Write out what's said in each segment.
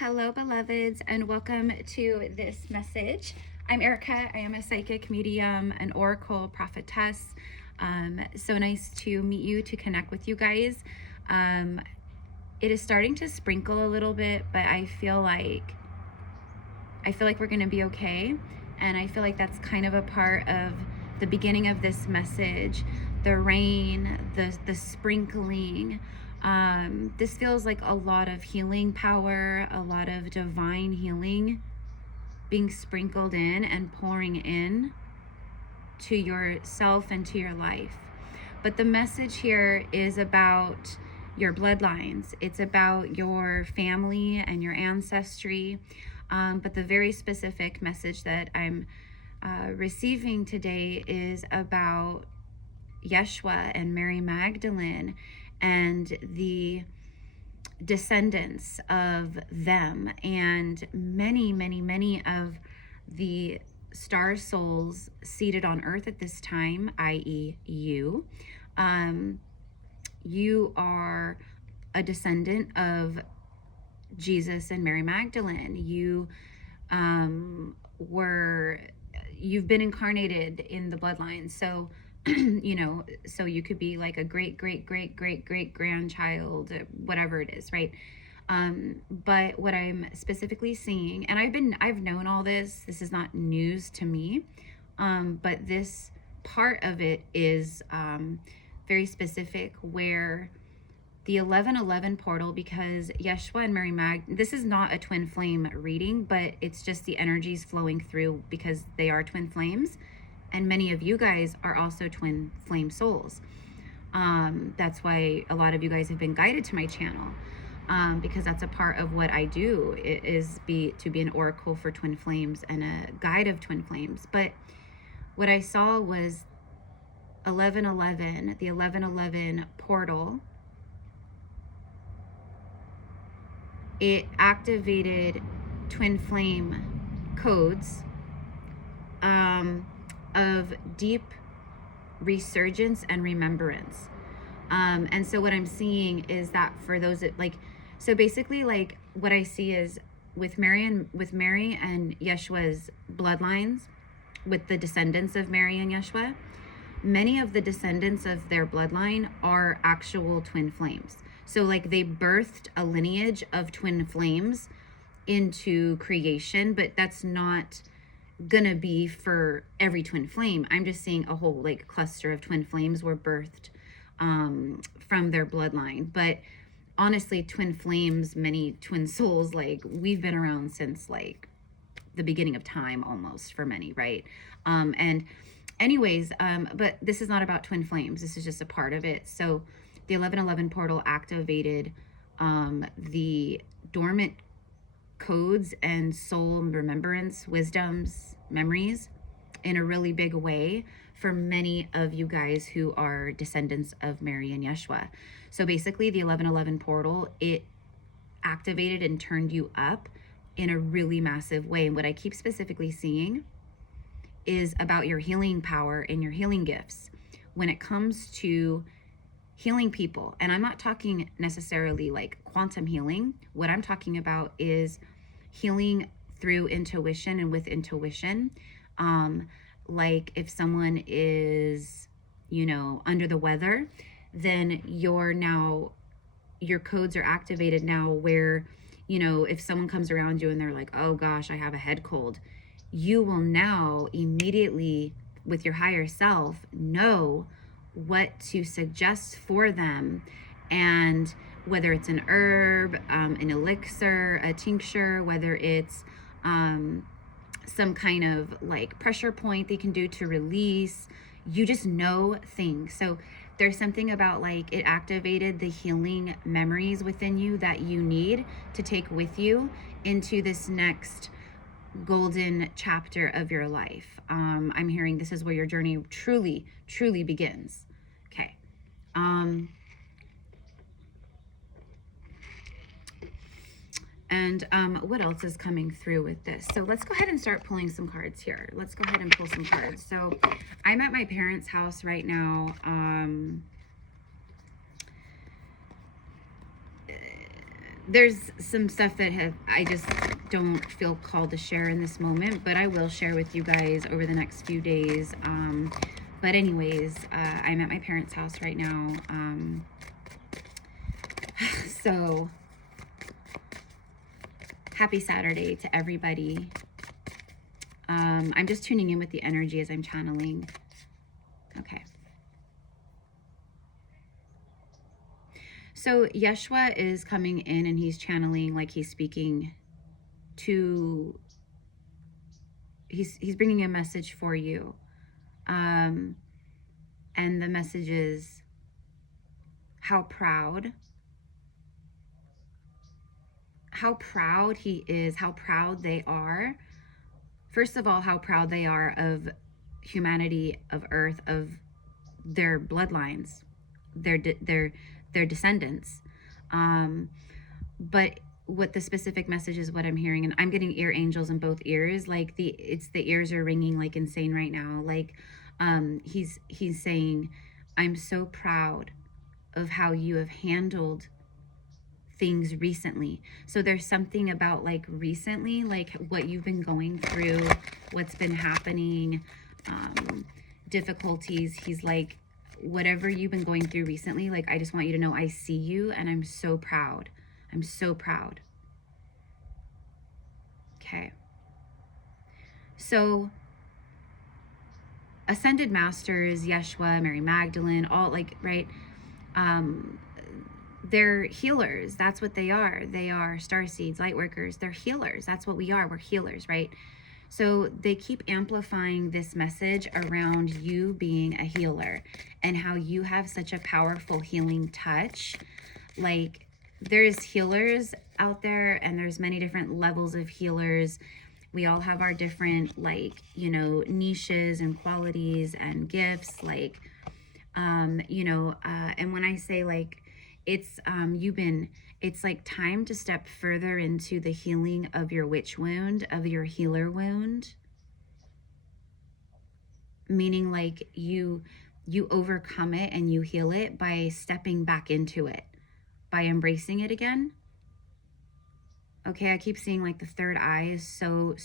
Hello, beloveds, and welcome to this message. I'm Erica. I am a psychic medium, an oracle prophetess. So nice to meet you, to connect with you guys. It is starting to sprinkle a little bit, but I feel like we're going to be okay. And I feel like that's kind of a part of the beginning of this message. The rain, the sprinkling. This feels like a lot of healing power, a lot of divine healing being sprinkled in and pouring in to yourself and to your life. But the message here is about your bloodlines. It's about your family and your ancestry. But the very specific message that I'm receiving today is about Yeshua and Mary Magdalene and the descendants of them, and many of the star souls seated on earth at this time, i.e. you. You are a descendant of Jesus and Mary Magdalene. You've been incarnated in the bloodline. So so you could be like a great grandchild, whatever it is, right? But what I'm specifically seeing, and I've known all this is not news to me, but this part of it is very specific, where the 1111 portal, because Yeshua and Mary this is not a twin flame reading, but it's just the energies flowing through because they are twin flames. And many of you guys are also twin flame souls. That's why a lot of you guys have been guided to my channel, because that's a part of what I do, is to be an oracle for twin flames and a guide of twin flames. But what I saw was 1111, the 1111 portal. It activated twin flame codes of deep resurgence and remembrance. And so what I'm seeing is that for those that so basically what I see is with Mary and Yeshua's bloodlines, with the descendants of Mary and Yeshua, many of the descendants of their bloodline are actual twin flames. So they birthed a lineage of twin flames into creation, but that's not gonna be for every twin flame. I'm just seeing a whole cluster of twin flames were birthed from their bloodline. But honestly, twin flames, many twin souls, we've been around since the beginning of time almost, for many, right? And anyways, but this is not about twin flames. This is just a part of it. So the 1111 portal activated the dormant codes and soul remembrance, wisdoms, memories in a really big way for many of you guys who are descendants of Mary and Yeshua. So basically the 1111 portal, it activated and turned you up in a really massive way. And what I keep specifically seeing is about your healing power and your healing gifts when it comes to healing people. And I'm not talking necessarily quantum healing. What I'm talking about is healing through intuition and with intuition. If someone is, under the weather, then your codes are activated now where, if someone comes around you and they're like, oh gosh, I have a head cold, you will now immediately with your higher self know what to suggest for them, and whether it's an herb, an elixir, a tincture, whether it's some kind of pressure point they can do to release, you just know things. So there's something about it activated the healing memories within you that you need to take with you into this next golden chapter of your life. I'm hearing this is where your journey truly begins. Okay. And what else is coming through with this? So let's go ahead and start pulling some cards here. Let's go ahead and pull some cards. So I'm at my parents' house right now. there's some stuff that I just don't feel called to share in this moment, but I will share with you guys over the next few days. But anyways, I'm at my parents' house right now. So happy Saturday to everybody. I'm just tuning in with the energy as I'm channeling. Okay. So Yeshua is coming in and he's channeling, like he's speaking to, he's bringing a message for you. And the message is how proud he is, how proud they are. First of all, how proud they are of humanity, of Earth, of their bloodlines, their descendants. But what the specific message is, what I'm hearing, and I'm getting ear angels in both ears, like the ears are ringing like insane right now. Like he's saying, I'm so proud of how you have handled things recently. So there's something about like recently, like what you've been going through, what's been happening, difficulties. He's like, whatever you've been going through recently, like I just want you to know I see you and I'm so proud. I'm so proud. Okay. So Ascended Masters, Yeshua, Mary Magdalene, all like, right? They're healers. That's what they are. They are star seeds, light workers. They're healers. That's what we are. We're healers, right? So they keep amplifying this message around you being a healer and how you have such a powerful healing touch. Like there's healers out there and there's many different levels of healers. We all have our different, like, you know, niches and qualities and gifts, like, you know, and when I say like, it's, it's like time to step further into the healing of your witch wound, of your healer wound. Meaning like you overcome it and you heal it by stepping back into it, by embracing it again. Okay, I keep seeing like the third eye is so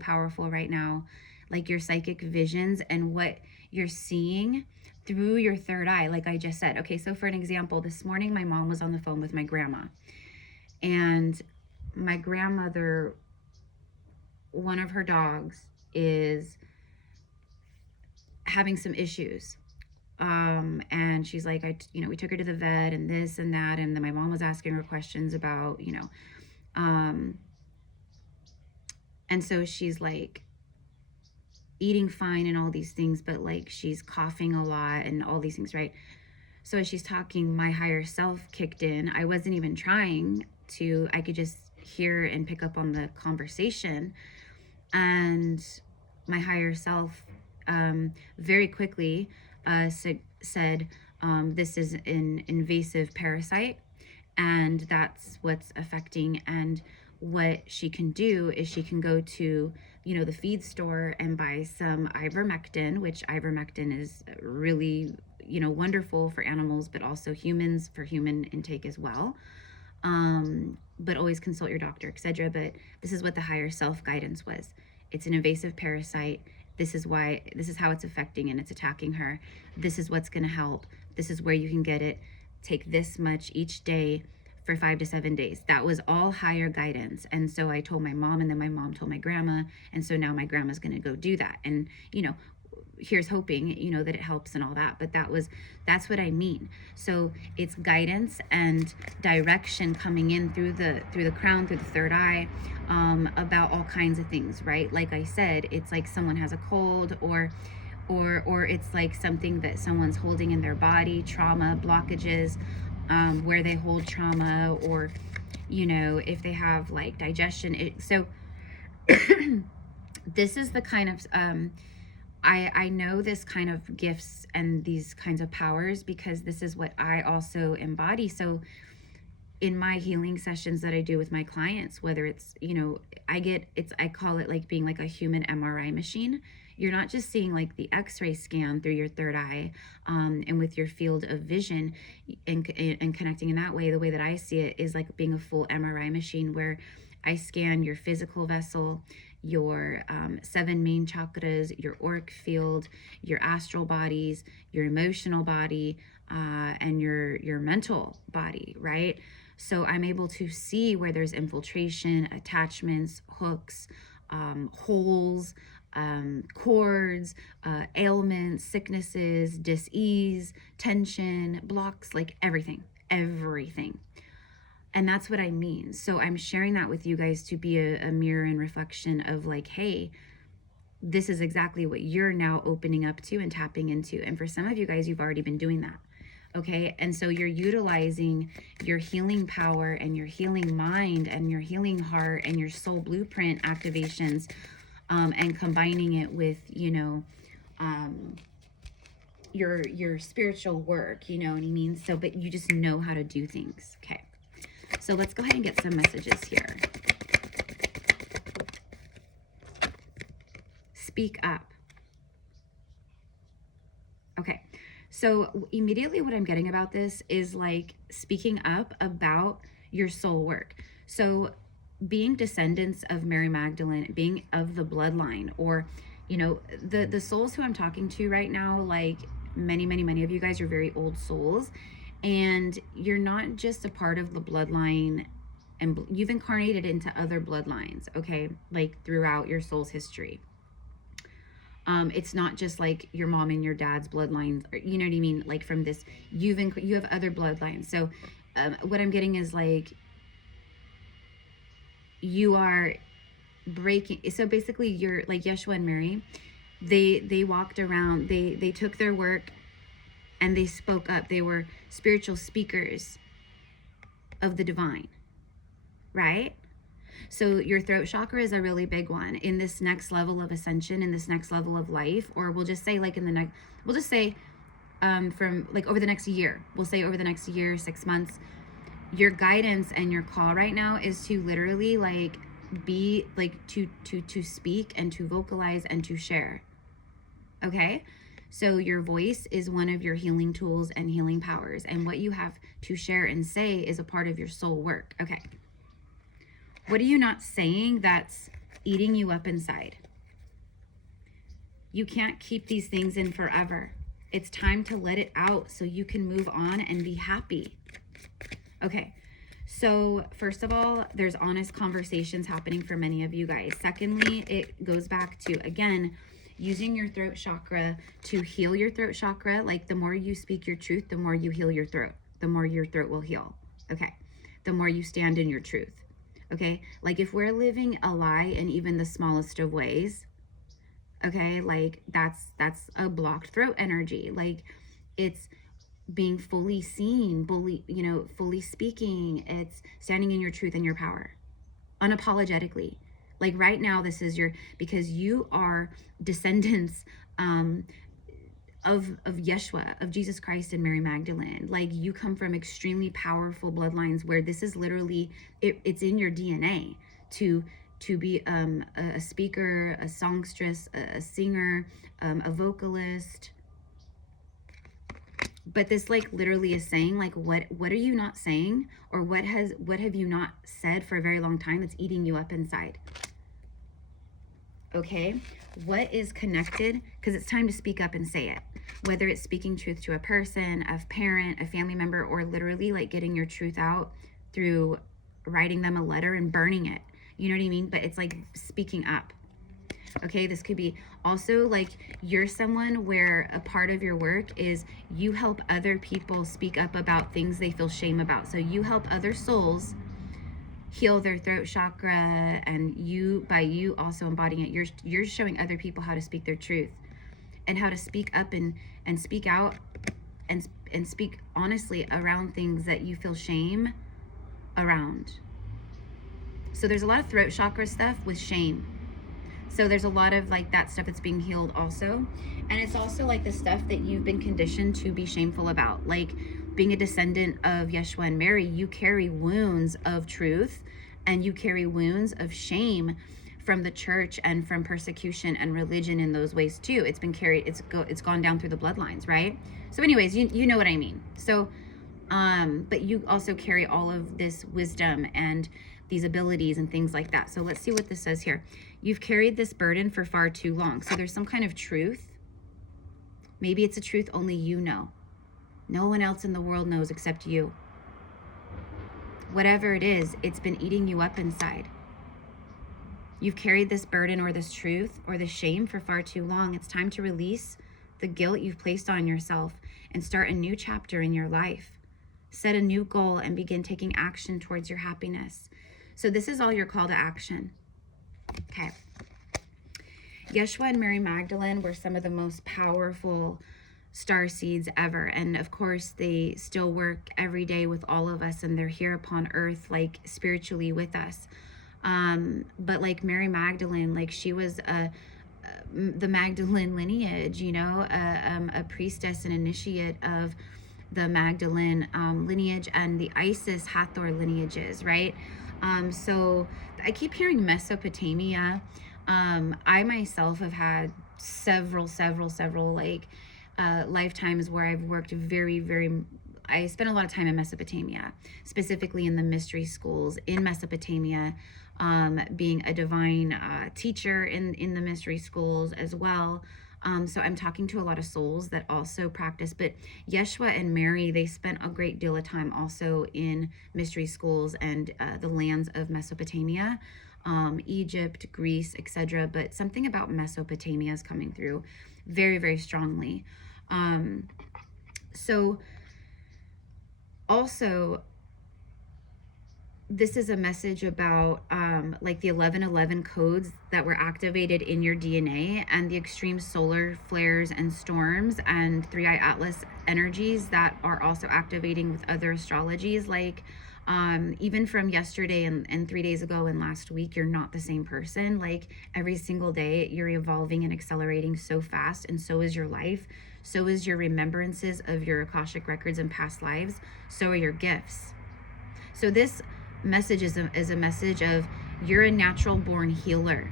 powerful right now. Like your psychic visions and what you're seeing through your third eye, like I just said. Okay, so for an example, this morning my mom was on the phone with my grandma. And my grandmother, one of her dogs is having some issues. And she's like, we took her to the vet and this and that. And then my mom was asking her questions about, you know, and so she's like eating fine and all these things, but like she's coughing a lot and all these things, right? So as she's talking, my higher self kicked in. I wasn't even trying to, I could just hear and pick up on the conversation. And my higher self very quickly said, this is an invasive parasite and that's what's affecting. And what she can do is she can go to, you know, the feed store and buy some ivermectin, which ivermectin is really, you know, wonderful for animals, but also humans, for human intake as well. But always consult your doctor, etc. But this is what the higher self guidance was. It's an invasive parasite. This is why, this is how it's affecting and it's attacking her. This is what's going to help. This is where you can get it. Take this much each day for 5 to 7 days. That was all higher guidance. And so I told my mom, and then my mom told my grandma. And so now my grandma's going to go do that. And, you know, here's hoping, you know, that it helps and all that. But that's what I mean. So it's guidance and direction coming in through the crown, through the third eye, about all kinds of things, right? Like I said, it's like someone has a cold or it's like something that someone's holding in their body, trauma, blockages, where they hold trauma, or, you know, if they have like digestion. So this is the kind of, I know this kind of gifts and these kinds of powers because this is what I also embody. So in my healing sessions that I do with my clients, whether it's, you know, I call it like being like a human MRI machine. You're not just seeing like the x-ray scan through your third eye, and with your field of vision and connecting in that way. The way that I see it is like being a full MRI machine, where I scan your physical vessel, your 7 main chakras, your auric field, your astral bodies, your emotional body, and your mental body, right? So I'm able to see where there's infiltration, attachments, hooks, holes, cords, ailments, sicknesses, dis-ease, tension, blocks, like everything. And that's what I mean. So I'm sharing that with you guys to be a mirror and reflection of like, hey, this is exactly what you're now opening up to and tapping into. And for some of you guys, you've already been doing that. Okay. And so you're utilizing your healing power and your healing mind and your healing heart and your soul blueprint activations, and combining it with, you know, your spiritual work, you know what I mean? So, but you just know how to do things. Okay. So let's go ahead and get some messages here. Speak up. Okay. So immediately what I'm getting about this is like speaking up about your soul work. So being descendants of Mary Magdalene, being of the bloodline, or, you know, the souls who I'm talking to right now, like many of you guys are very old souls, and you're not just a part of the bloodline, and you've incarnated into other bloodlines, okay, like throughout your soul's history. It's not just like your mom and your dad's bloodlines, or, you know what I mean? Like from this, you have other bloodlines. So what I'm getting is like, you are breaking. So basically you're like Yeshua and Mary, they walked around, they took their work and they spoke up. They were spiritual speakers of the divine, right? So your throat chakra is a really big one in this next level of ascension, in this next level of life, or we'll just say like in the next, we'll just say from like over the next year, we'll say over the next year, 6 months, your guidance and your call right now is to literally like be like to speak and to vocalize and to share. Okay. So your voice is one of your healing tools and healing powers, and what you have to share and say is a part of your soul work. Okay. What are you not saying that's eating you up inside? You can't keep these things in forever. It's time to let it out so you can move on and be happy. Okay. So first of all, there's honest conversations happening for many of you guys. Secondly, it goes back to, again, using your throat chakra to heal your throat chakra. Like the more you speak your truth, the more you heal your throat, the more your throat will heal. Okay. The more you stand in your truth. Okay. Like if we're living a lie in even the smallest of ways, okay, like that's a blocked throat energy. Like it's being fully seen, fully speaking. It's standing in your truth and your power unapologetically. Like right now, this is because you are descendants of Yeshua, of Jesus Christ and Mary Magdalene. Like you come from extremely powerful bloodlines where this is literally, it's in your DNA to be a speaker, a songstress, a singer, a vocalist. But this like literally is saying like, what are you not saying? Or what have you not said for a very long time that's eating you up inside? Okay, what is connected? Because it's time to speak up and say it. Whether it's speaking truth to a person, a parent, a family member, or literally like getting your truth out through writing them a letter and burning it. You know what I mean? But it's like speaking up. Okay, this could be also like you're someone where a part of your work is you help other people speak up about things they feel shame about. So you help other souls heal their throat chakra, and by you also embodying it, you're showing other people how to speak their truth and how to speak up and speak out and speak honestly around things that you feel shame around. So there's a lot of throat chakra stuff with shame. So there's a lot of like that stuff that's being healed also. And it's also like the stuff that you've been conditioned to be shameful about. Like being a descendant of Yeshua and Mary, you carry wounds of truth, and you carry wounds of shame from the church and from persecution and religion in those ways too. It's been carried, it's gone down through the bloodlines, right? So anyways, you know what I mean. So but you also carry all of this wisdom and these abilities and things like that. So let's see what this says here. You've carried this burden for far too long. So there's some kind of truth. Maybe it's a truth only you know. No one else in the world knows except you. Whatever it is, it's been eating you up inside. You've carried this burden or this truth or this shame for far too long. It's time to release the guilt you've placed on yourself and start a new chapter in your life. Set a new goal and begin taking action towards your happiness. So this is all your call to action. Okay. Yeshua and Mary Magdalene were some of the most powerful star seeds ever. And of course, they still work every day with all of us, and they're here upon earth, like spiritually with us. But like Mary Magdalene, like she was the Magdalene lineage, you know, a priestess and initiate of the Magdalene lineage and the Isis Hathor lineages, right? So I keep hearing Mesopotamia. I myself have had several like lifetimes where I've worked I spent a lot of time in Mesopotamia, specifically in the mystery schools in Mesopotamia, being a divine teacher in the mystery schools as well. So I'm talking to a lot of souls that also practice, but Yeshua and Mary, they spent a great deal of time also in mystery schools and the lands of Mesopotamia, Egypt, Greece, etc. But something about Mesopotamia is coming through very, very strongly. So also, this is a message about like the 1111 codes that were activated in your DNA and the extreme solar flares and storms and 3-eye Atlas energies that are also activating with other astrologies. Like even from yesterday and 3 days ago and last week, you're not the same person. Like every single day, you're evolving and accelerating so fast, and so is your life. So is your remembrances of your Akashic records and past lives. So are your gifts. So this message is a message of you're a natural born healer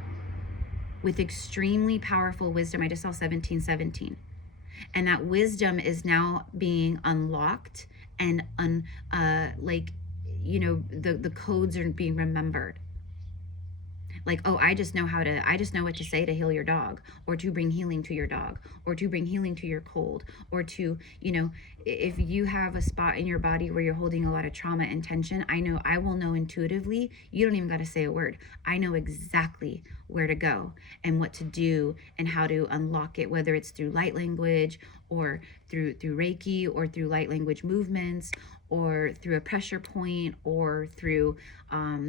with extremely powerful wisdom. I just saw 1717, and that wisdom is now being unlocked and like, you know, the codes are being remembered. Like, oh, I just know what to say to heal your dog, or to bring healing to your dog, or to bring healing to your cold, or to, you know, if you have a spot in your body where you're holding a lot of trauma and tension, I will know intuitively. You don't even got to say a word. I know exactly where to go and what to do and how to unlock it, whether it's through light language or through Reiki or through light language movements or through a pressure point or through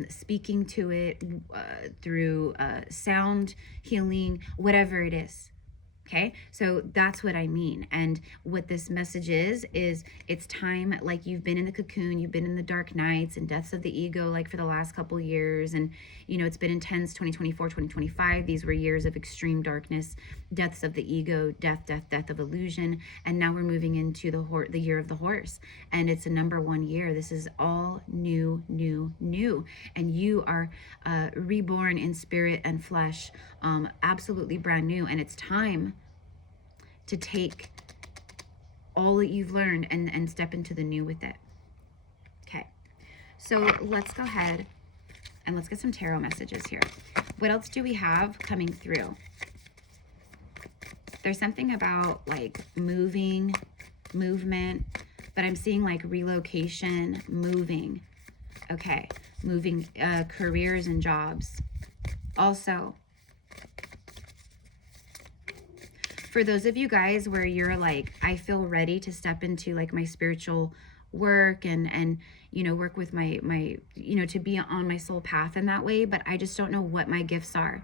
speaking to it, through sound healing, whatever it is. Okay, so that's what I mean. And what this message is it's time, like you've been in the cocoon, you've been in the dark nights and deaths of the ego, like for the last couple of years. And, you know, it's been intense, 2024, 2025. These were years of extreme darkness, deaths of the ego, death of illusion. And now we're moving into the year of the horse. And it's a number 1 year. This is all new. And you are reborn in spirit and flesh, absolutely brand new. And it's time to take all that you've learned and step into the new with it. Okay, so let's go ahead and let's get some tarot messages here. What else do we have coming through? There's something about like movement, but I'm seeing like relocation, moving. Okay, moving careers and jobs. Also, for those of you guys where you're like, I feel ready to step into like my spiritual work and you know, work with my you know, to be on my soul path in that way, but I just don't know what my gifts are.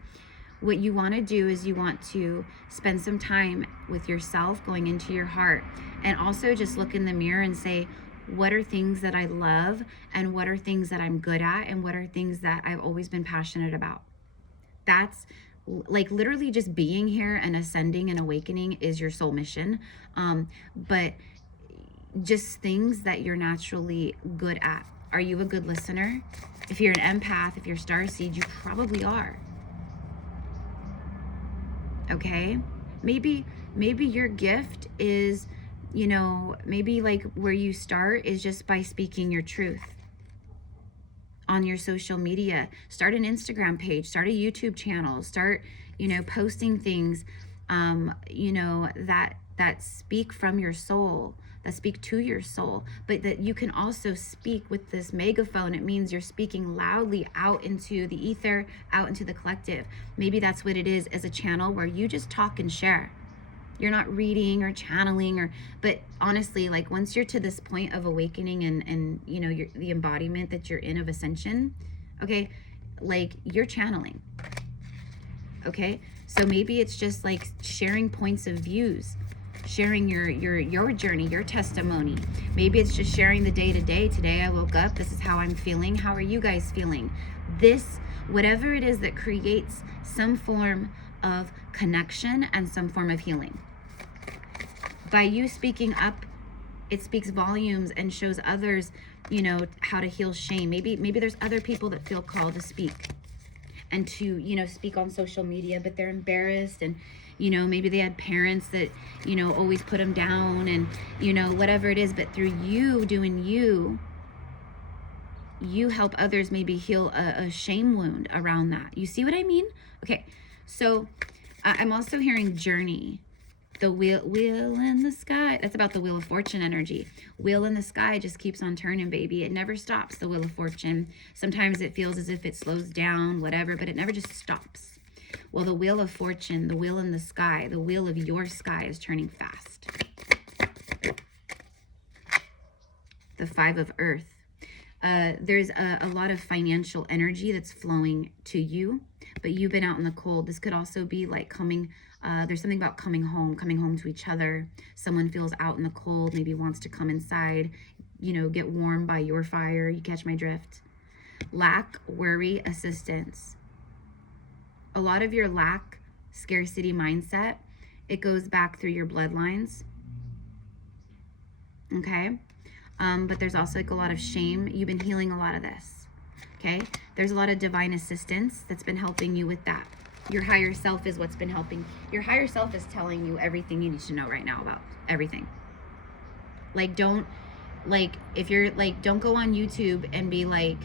What you want to do is you want to spend some time with yourself, going into your heart, and also just look in the mirror and say, what are things that I love, and what are things that I'm good at, and what are things that I've always been passionate about. That's like literally just being here and ascending and awakening is your soul mission. But just things that you're naturally good at. Are you a good listener? If you're an empath, if you're starseed, you probably are. Okay? Maybe your gift is, you know, maybe like where you start is just by speaking your truth on your social media. Start an Instagram page, start a YouTube channel, start, you know, posting things, you know, that speak from your soul, that speak to your soul, but that you can also speak with this megaphone. It means you're speaking loudly out into the ether, out into the collective. Maybe that's what it is, as a channel where you just talk and share. You're not reading or channeling, but honestly, like once you're to this point of awakening and you know, the embodiment that you're in of ascension, okay, like you're channeling. Okay, so maybe it's just like sharing points of views, sharing your journey, your testimony. Maybe it's just sharing the day-to-day. Today I woke up, this is how I'm feeling. How are you guys feeling? This, whatever it is that creates some form of connection and some form of healing. By you speaking up, it speaks volumes and shows others, you know, how to heal shame. Maybe there's other people that feel called to speak and to, you know, speak on social media, but they're embarrassed, and, you know, maybe they had parents that, you know, always put them down, and, you know, whatever it is. But through you doing you help others maybe heal a shame wound around that. You see what I mean? Okay, so I'm also hearing journey. The wheel in the sky. That's about the Wheel of Fortune energy. Wheel in the sky just keeps on turning, baby. It never stops, the Wheel of Fortune. Sometimes it feels as if it slows down, whatever, but it never just stops. Well, the Wheel of Fortune, the wheel in the sky, the wheel of your sky is turning fast. The Five of Earth. There's a lot of financial energy that's flowing to you, but you've been out in the cold. This could also be like coming, there's something about coming home to each other. Someone feels out in the cold, maybe wants to come inside, you know, get warm by your fire. You catch my drift. Lack, worry, assistance. A lot of your lack, scarcity mindset, it goes back through your bloodlines. Okay? But there's also like a lot of shame. You've been healing a lot of this. Okay? There's a lot of divine assistance that's been helping you with that. Your higher self is what's been helping. Your higher self is telling you everything you need to know right now about everything. Like, don't, like, if you're like, don't go on YouTube and be like,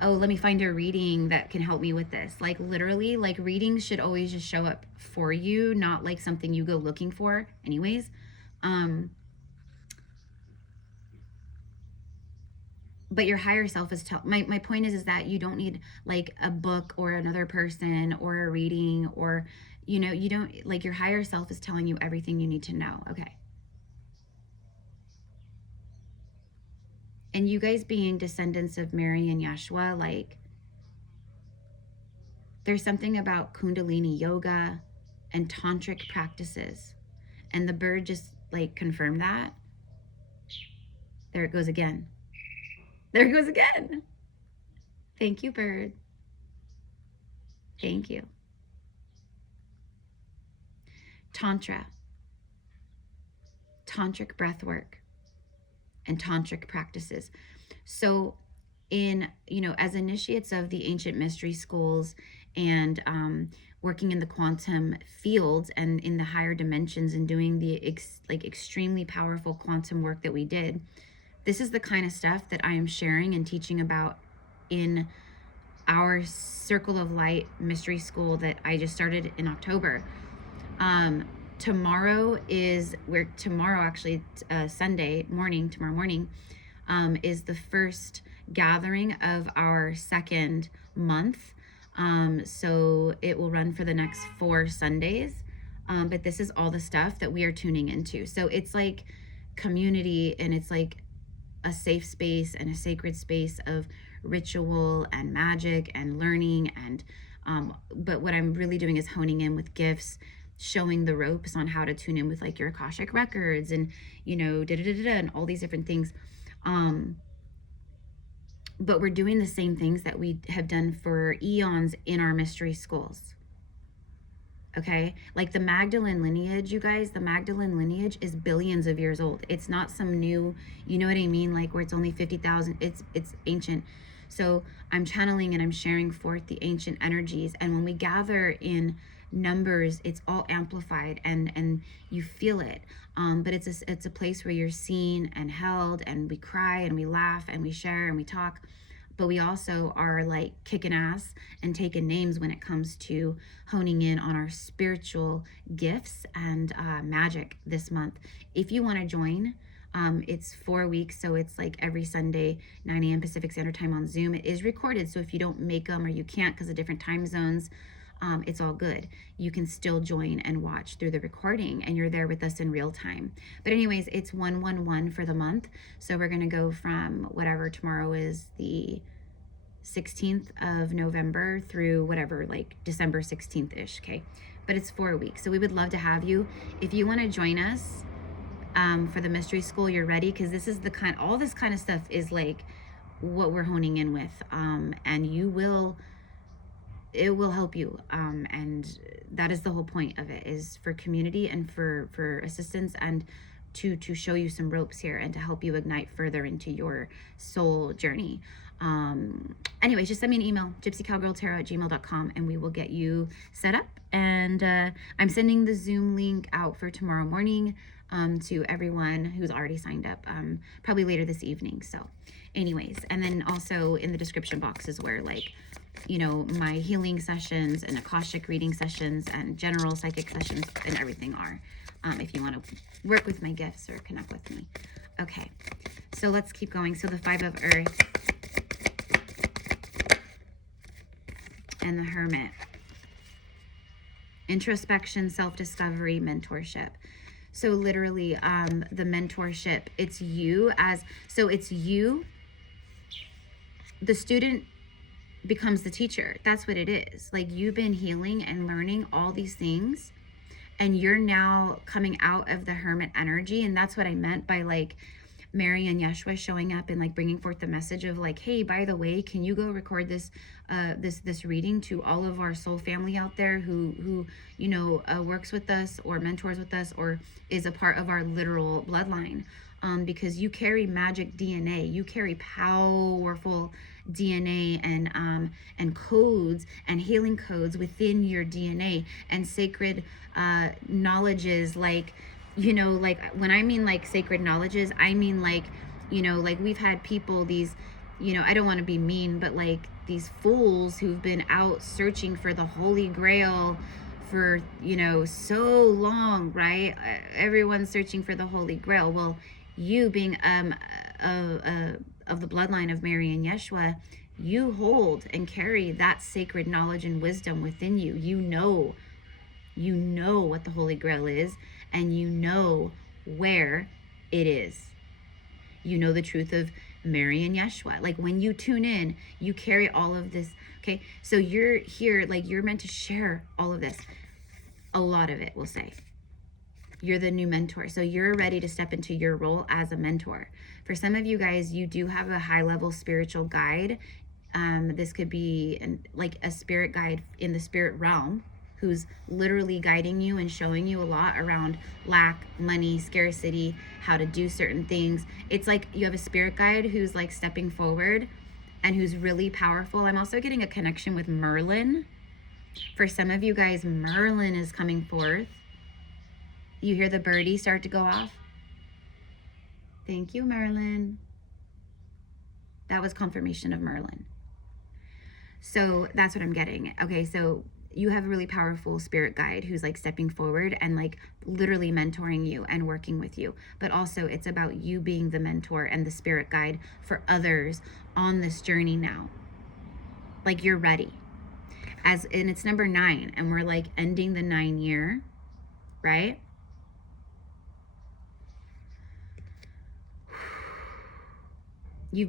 oh, let me find a reading that can help me with this. Like, literally, like, readings should always just show up for you, not like something you go looking for anyways. But your higher self is my point is that you don't need like a book or another person or a reading, or, you know, you don't, like, your higher self is telling you everything you need to know. Okay. And you guys being descendants of Mary and Yeshua, like, there's something about Kundalini yoga and tantric practices. And the bird just like confirmed that. There it goes again. There it goes again. Thank you, bird. Thank you. Tantra, tantric breath work, and tantric practices. So in, you know, as initiates of the ancient mystery schools and working in the quantum fields and in the higher dimensions and doing the extremely powerful quantum work that we did, this is the kind of stuff that I am sharing and teaching about in our Circle of Light mystery school that I just started in October. Tomorrow actually, Sunday morning, tomorrow morning, is the first gathering of our second month. So it will run for the next 4 Sundays. But this is all the stuff that we are tuning into. So it's like community, and it's like a safe space and a sacred space of ritual and magic and learning. And but what I'm really doing is honing in with gifts, showing the ropes on how to tune in with like your Akashic records and, you know, and all these different things. But we're doing the same things that we have done for eons in our mystery schools. Okay, like the Magdalene lineage, you guys, the Magdalene lineage is billions of years old. It's not some new, you know what I mean, like where it's only 50,000. It's ancient. So I'm channeling and I'm sharing forth the ancient energies, and when we gather in numbers, it's all amplified, and you feel it. But it's a place where you're seen and held, and we cry and we laugh and we share and we talk, but we also are like kicking ass and taking names when it comes to honing in on our spiritual gifts and magic this month. If you want to join, it's 4 weeks, so it's like every Sunday, 9 a.m. Pacific Standard Time on Zoom. It is recorded, so if you don't make them or you can't because of different time zones, it's all good. You can still join and watch through the recording, and you're there with us in real time. But anyways, it's 111 for the month. So we're going to go from whatever tomorrow is, the 16th of November, through whatever, like December 16th-ish, okay? But it's 4 weeks. So we would love to have you. If you want to join us for the mystery school, you're ready, because this is the kind, all this kind of stuff is like what we're honing in with. And it will help you, and that is the whole point of it, is for community and for assistance, and to show you some ropes here and to help you ignite further into your soul journey. Anyways, just send me an email, gypsycowgirltarot@gmail.com, and we will get you set up. And I'm sending the Zoom link out for tomorrow morning to everyone who's already signed up, probably later this evening. So anyways, and then also in the description box is where, like, you know, my healing sessions and Akashic reading sessions and general psychic sessions and everything are, if you want to work with my gifts or connect with me. Okay, so let's keep going. So the Five of Earth and the Hermit. Introspection, self-discovery, mentorship. So literally, the mentorship, it's you as, so it's you, the student becomes the teacher. That's what it is. Like, you've been healing and learning all these things, and you're now coming out of the Hermit energy. And that's what I meant by like Mary and Yeshua showing up and like bringing forth the message of like, hey, by the way, can you go record this this reading to all of our soul family out there who you know, works with us or mentors with us or is a part of our literal bloodline, because you carry magic DNA, you carry powerful DNA and codes and healing codes within your DNA, and sacred knowledges, like, you know, like when I mean like sacred knowledges, I mean like, you know, like we've had people, these, you know, I don't want to be mean, but like these fools who've been out searching for the Holy Grail for, you know, so long, right? Everyone's searching for the Holy Grail. Well, you being of the bloodline of Mary and Yeshua, you hold and carry that sacred knowledge and wisdom within you. You know what the Holy Grail is, and you know where it is. You know the truth of Mary and Yeshua. Like when you tune in, you carry all of this. Okay, so you're here, like you're meant to share all of this. A lot of it, we'll say. You're the new mentor. So you're ready to step into your role as a mentor. For some of you guys, you do have a high level spiritual guide. This could be like a spirit guide in the spirit realm, who's literally guiding you and showing you a lot around lack, money, scarcity, how to do certain things. It's like you have a spirit guide who's like stepping forward and who's really powerful. I'm also getting a connection with Merlin. For some of you guys, Merlin is coming forth. You hear the birdie start to go off? Thank you, Merlin. That was confirmation of Merlin. So that's what I'm getting. Okay, so you have a really powerful spirit guide who's like stepping forward and like literally mentoring you and working with you. But also it's about you being the mentor and the spirit guide for others on this journey now. Like you're ready. And it's number 9, and we're like ending the 9 year, right? It's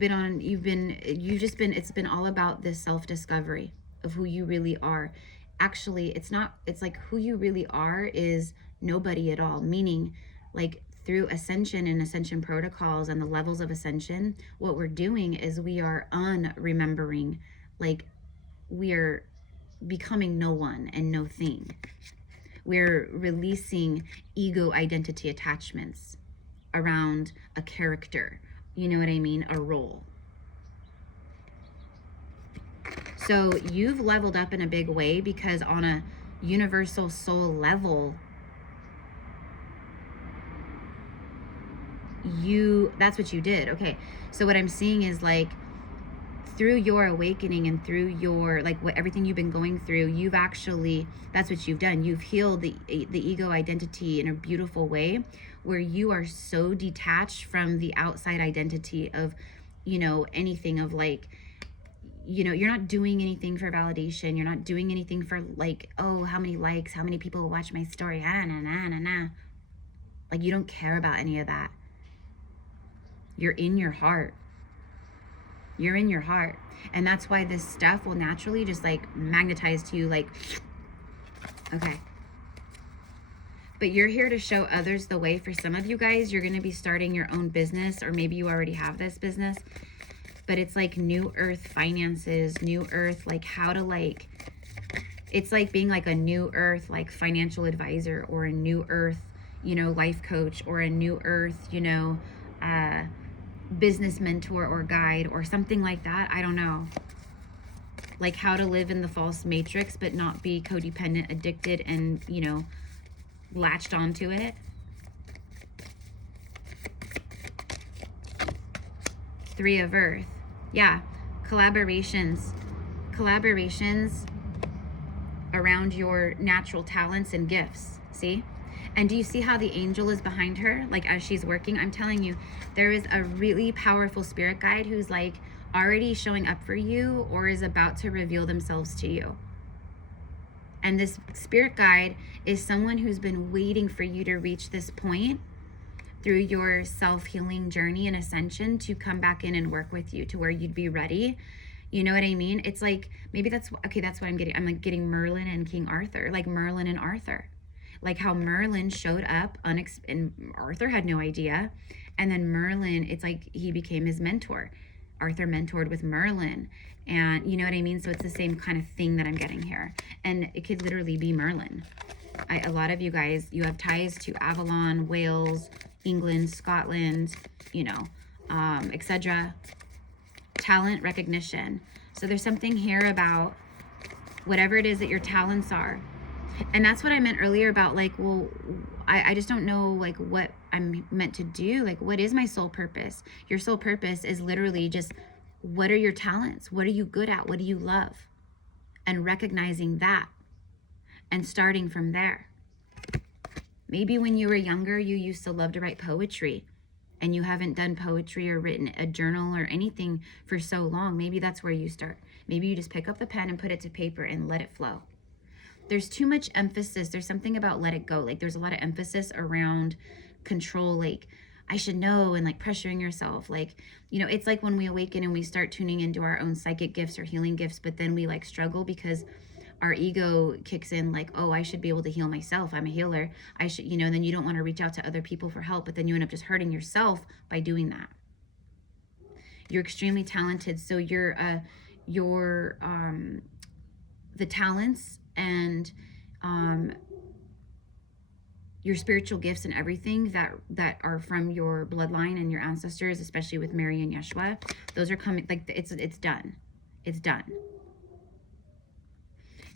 been all about this self-discovery of who you really are. Actually, it's like who you really are is nobody at all. Meaning, like through ascension and ascension protocols and the levels of ascension, what we're doing is we are unremembering, like we are becoming no one and no thing. We're releasing ego identity attachments around a character. You know what I mean? A role. So you've leveled up in a big way, because on a universal soul level, that's what you did. Okay. So what I'm seeing is like, through your awakening and through your, like, what everything you've been going through, you've actually, that's what you've done. You've healed the ego identity in a beautiful way, where you are so detached from the outside identity of, you know, anything of like, you know, you're not doing anything for validation. You're not doing anything for like, oh, how many likes, how many people watch my story. Like, you don't care about any of that. You're in your heart. You're in your heart. And that's why this stuff will naturally just like magnetize to you, like, okay. But you're here to show others the way. For some of you guys, you're going to be starting your own business, or maybe you already have this business, but it's like new earth finances, new earth, like how to like, it's like being like a new earth, like financial advisor, or a new earth, you know, life coach, or a new earth, you know, business mentor or guide or something like that. I don't know. Like how to live in the false matrix, but not be codependent, addicted, and, you know, latched onto it. Three of Earth. Yeah. Collaborations around your natural talents and gifts. See? And do you see how the angel is behind her? Like as she's working, I'm telling you, there is a really powerful spirit guide who's like already showing up for you, or is about to reveal themselves to you. And this spirit guide is someone who's been waiting for you to reach this point through your self-healing journey and ascension, to come back in and work with you to where you'd be ready. You know what I mean? It's like, maybe that's, okay, that's what I'm getting. I'm like getting Merlin and King Arthur, like Merlin and Arthur. Like how Merlin showed up and Arthur had no idea. And then Merlin, it's like he became his mentor. Arthur mentored with Merlin. And you know what I mean? So it's the same kind of thing that I'm getting here. And it could literally be Merlin. A lot of you guys, you have ties to Avalon, Wales, England, Scotland, you know, etc. Talent recognition. So there's something here about whatever it is that your talents are. And that's what I meant earlier about like, well, I just don't know like what I'm meant to do. Like, what is my soul purpose? Your soul purpose is literally just, what are your talents? What are you good at? What do you love? And recognizing that and starting from there. Maybe when you were younger, you used to love to write poetry, and you haven't done poetry or written a journal or anything for so long. Maybe that's where you start. Maybe you just pick up the pen and put it to paper and let it flow. There's too much emphasis. There's something about let it go. Like there's a lot of emphasis around control, like I should know, and like pressuring yourself. Like, you know, it's like when we awaken and we start tuning into our own psychic gifts or healing gifts, but then we like struggle because our ego kicks in like, oh, I should be able to heal myself. I'm a healer. I should, you know, and then you don't want to reach out to other people for help, but then you end up just hurting yourself by doing that. You're extremely talented. So the talents and your spiritual gifts and everything that are from your bloodline and your ancestors, especially with Mary and Yeshua, those are coming, like it's done. It's done.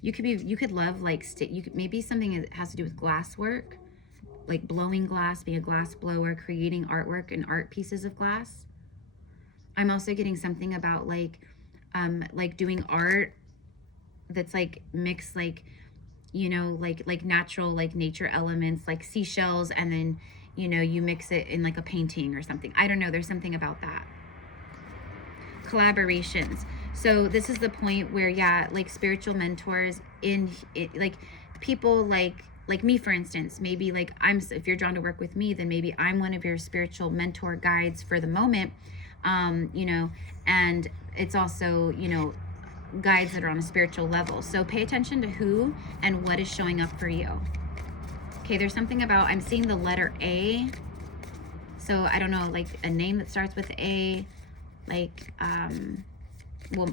You could love like maybe something that has to do with glass work, like blowing glass, being a glass blower, creating artwork and art pieces of glass. I'm also getting something about like doing art that's like mixed, like, you know, like natural, like nature elements, like seashells, and then, you know, you mix it in like a painting or something. I don't know. There's something about that. Collaborations. So this is the point where, yeah, like spiritual mentors in it, like people like me, for instance, maybe like if you're drawn to work with me, then maybe I'm one of your spiritual mentor guides for the moment, you know, and it's also, you know, guides that are on a spiritual level. So pay attention to who and what is showing up for you. Okay, there's something about, I'm seeing the letter A. So I don't know, like a name that starts with A, like, well,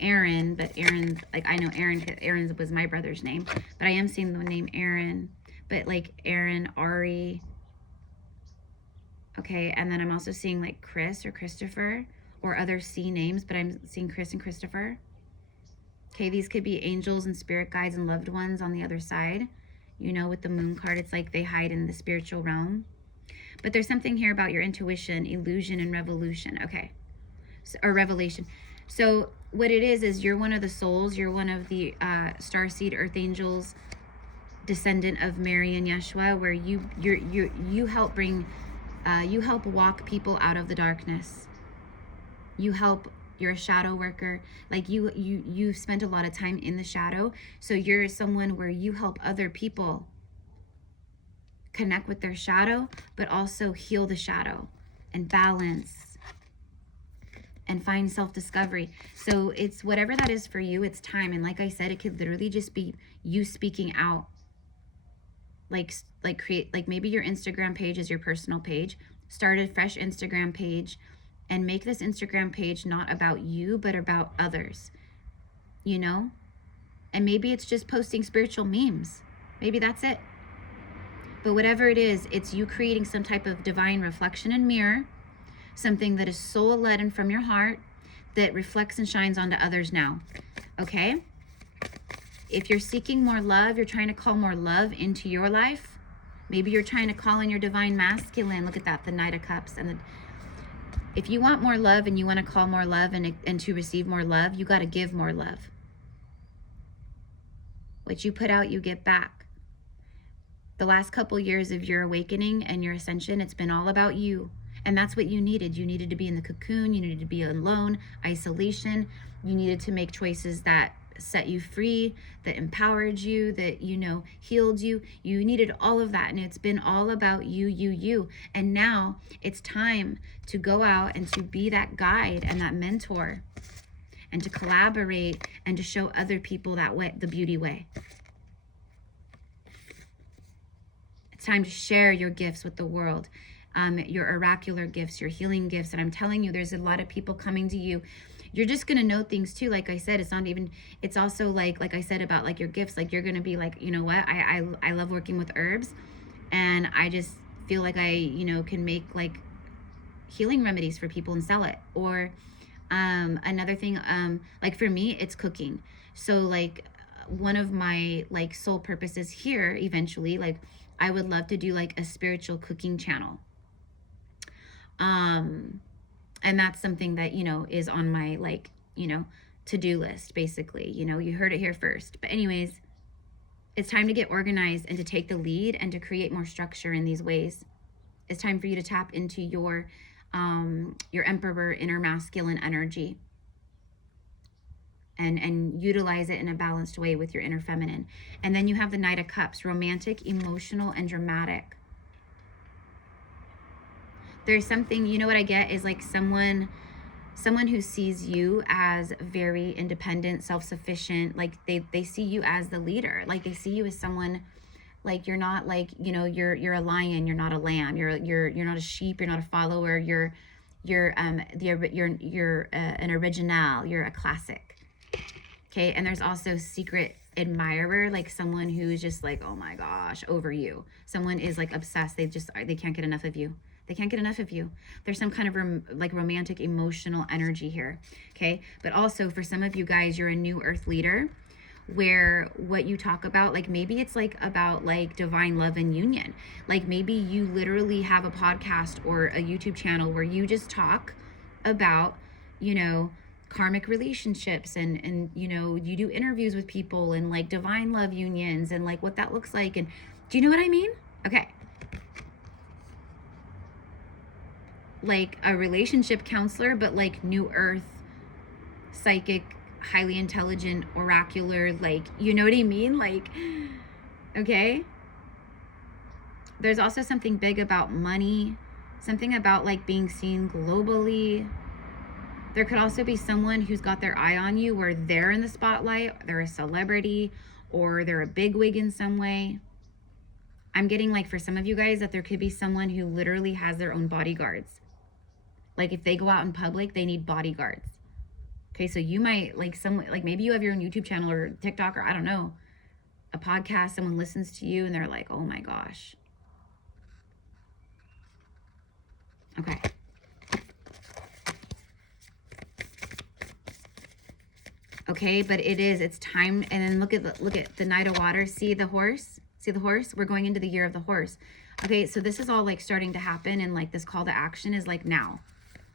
Aaron, but Aaron, like I know Aaron, because Aaron was my brother's name, but I am seeing the name Aaron, but like Aaron, Ari. Okay, and then I'm also seeing like Chris or Christopher or other C names, but I'm seeing Chris and Christopher. Okay, these could be angels and spirit guides and loved ones on the other side. You know, with the moon card, it's like they hide in the spiritual realm. But there's something here about your intuition, illusion, and revolution. Okay, so, or revelation. So what it is you're one of the souls. You're one of the starseed earth angels, descendant of Mary and Yeshua, where you help bring, you help walk people out of the darkness. You help. You're a shadow worker. Like you've spent a lot of time in the shadow. So you're someone where you help other people connect with their shadow, but also heal the shadow and balance and find self-discovery. So it's whatever that is for you, it's time. And like I said, it could literally just be you speaking out. Like create, like maybe your Instagram page is your personal page. Start a fresh Instagram page and make this Instagram page not about you, but about others, you know? And maybe it's just posting spiritual memes. Maybe that's it. But whatever it is, it's you creating some type of divine reflection and mirror, something that is soul-led and from your heart that reflects and shines onto others now, okay? If you're seeking more love, you're trying to call more love into your life. Maybe you're trying to call in your divine masculine. Look at that, the Knight of Cups. And if you want more love and you want to call more love and to receive more love, you got to give more love. What you put out, you get back. The last couple years of your awakening and your ascension, it's been all about you. And that's what you needed. You needed to be in the cocoon. You needed to be alone, isolation. You needed to make choices that set you free, that empowered you, that, you know, healed you. You needed all of that. And it's been all about you. And now it's time to go out and to be that guide and that mentor and to collaborate and to show other people that way, the beauty way. It's time to share your gifts with the world. Your oracular gifts, your healing gifts. And I'm telling you, there's a lot of people coming to you. You're just going to know things too. Like I said, it's not even, it's also like I said about like your gifts, like you're going to be like, you know what? I love working with herbs, and I just feel like I, you know, can make like healing remedies for people and sell it. Or another thing, like for me, it's cooking. So like one of my like soul purposes here eventually, like I would love to do like a spiritual cooking channel. And that's something that, you know, is on my like, you know, to-do list, basically. You know, you heard it here first. But anyways, it's time to get organized and to take the lead and to create more structure in these ways. It's time for you to tap into your emperor inner masculine energy and utilize it in a balanced way with your inner feminine. And then you have the Knight of Cups, romantic, emotional, and dramatic. There's something, you know what I get is like someone who sees you as very independent, self-sufficient, like they see you as the leader. Like they see you as someone, like you're not like, you know, you're a lion, you're not a lamb, you're not a sheep, you're not a follower, you're an original, you're a classic. Okay, and there's also secret admirer, like someone who's just like, oh my gosh, over you. Someone is like obsessed. They can't get enough of you. They can't get enough of you. There's some kind of like romantic, emotional energy here. Okay, but also for some of you guys, you're a new earth leader, where what you talk about, like maybe it's like about like divine love and union. Like maybe you literally have a podcast or a YouTube channel where you just talk about, you know, karmic relationships and you know, you do interviews with people and like divine love unions and like what that looks like. And do you know what I mean? Okay. Like a relationship counselor, but like new earth, psychic, highly intelligent, oracular, like, you know what I mean? Like, okay. There's also something big about money, something about like being seen globally. There could also be someone who's got their eye on you where they're in the spotlight, they're a celebrity, or they're a bigwig in some way. I'm getting like for some of you guys that there could be someone who literally has their own bodyguards. Like if they go out in public, they need bodyguards. Okay, so you might like maybe you have your own YouTube channel or TikTok or I don't know, a podcast, someone listens to you and they're like, oh my gosh. Okay. Okay, but it's time. And then look at the Knight of Water. See the horse? See the horse? We're going into the year of the horse. Okay, so this is all like starting to happen, and like this call to action is like now.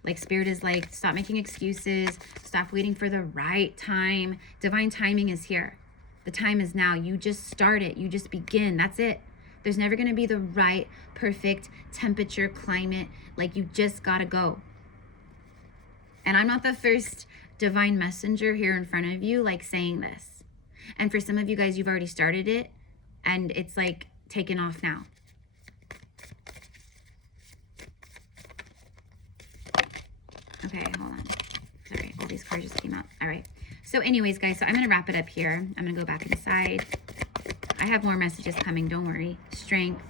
Like Spirit is like, stop making excuses, stop waiting for the right time. Divine timing is here. The time is now. You just start it. You just begin. That's it. There's never going to be the right, perfect temperature, climate. Like you just got to go. And I'm not the first divine messenger here in front of you, like saying this. And for some of you guys, you've already started it and it's like taken off now. Okay, hold on. Sorry, all these cards just came out. All right. So anyways, guys, so I'm going to wrap it up here. I'm going to go back inside. I have more messages coming. Don't worry. Strength.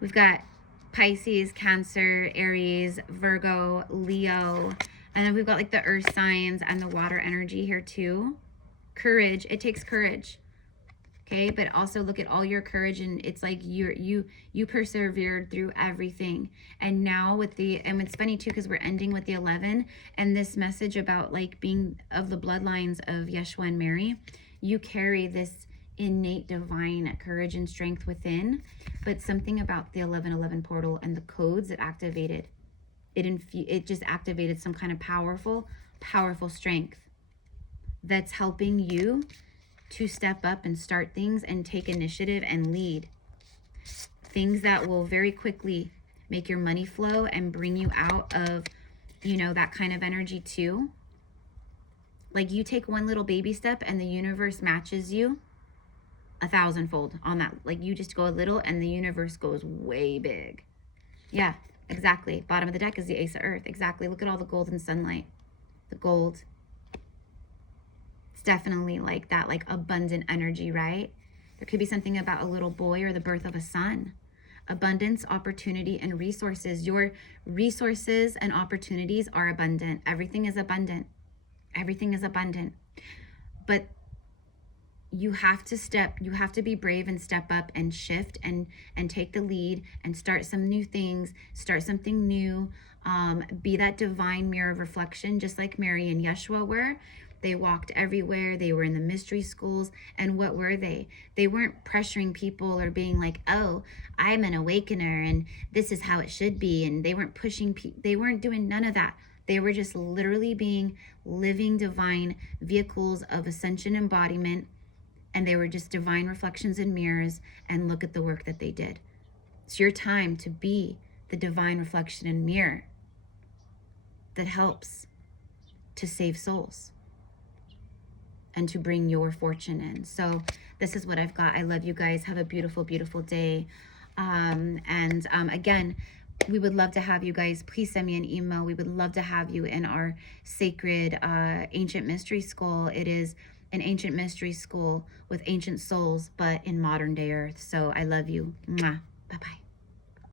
We've got Pisces, Cancer, Aries, Virgo, Leo. And then we've got like the earth signs and the water energy here too. Courage. It takes courage. Okay, but also look at all your courage, and it's like you persevered through everything. And now with and it's funny too because we're ending with the 11 and this message about like being of the bloodlines of Yeshua and Mary. You carry this innate divine courage and strength within, but something about the 1111 portal and the codes that activated it just activated some kind of powerful strength that's helping you to step up and start things and take initiative and lead. Things that will very quickly make your money flow and bring you out of, you know, that kind of energy too. Like you take one little baby step and the universe matches you 1,000-fold on that. Like you just go a little and the universe goes way big. Yeah, exactly. Bottom of the deck is the Ace of Earth. Exactly. Look at all the golden sunlight. The gold. Definitely like that, like abundant energy, right? There could be something about a little boy or the birth of a son. Abundance, opportunity, and resources. Your resources and opportunities are abundant. Everything is abundant. Everything is abundant. But you have to be brave and step up and shift and take the lead and start some new things, start something new. Be that divine mirror of reflection, just like Mary and Yeshua were. They walked everywhere. They were in the mystery schools. And what were they? They weren't pressuring people or being like, oh, I'm an awakener and this is how it should be. And they weren't pushing people. They weren't doing none of that. They were just literally being living divine vehicles of ascension embodiment. And they were just divine reflections and mirrors. And look at the work that they did. It's your time to be the divine reflection and mirror that helps to save souls and to bring your fortune in. So this is what I've got. I love you guys. Have a beautiful, beautiful day. Again, we would love to have you guys. Please send me an email. We would love to have you in our sacred ancient mystery school. It is an ancient mystery school with ancient souls, but in modern day earth. So I love you. Mwah. Bye-bye.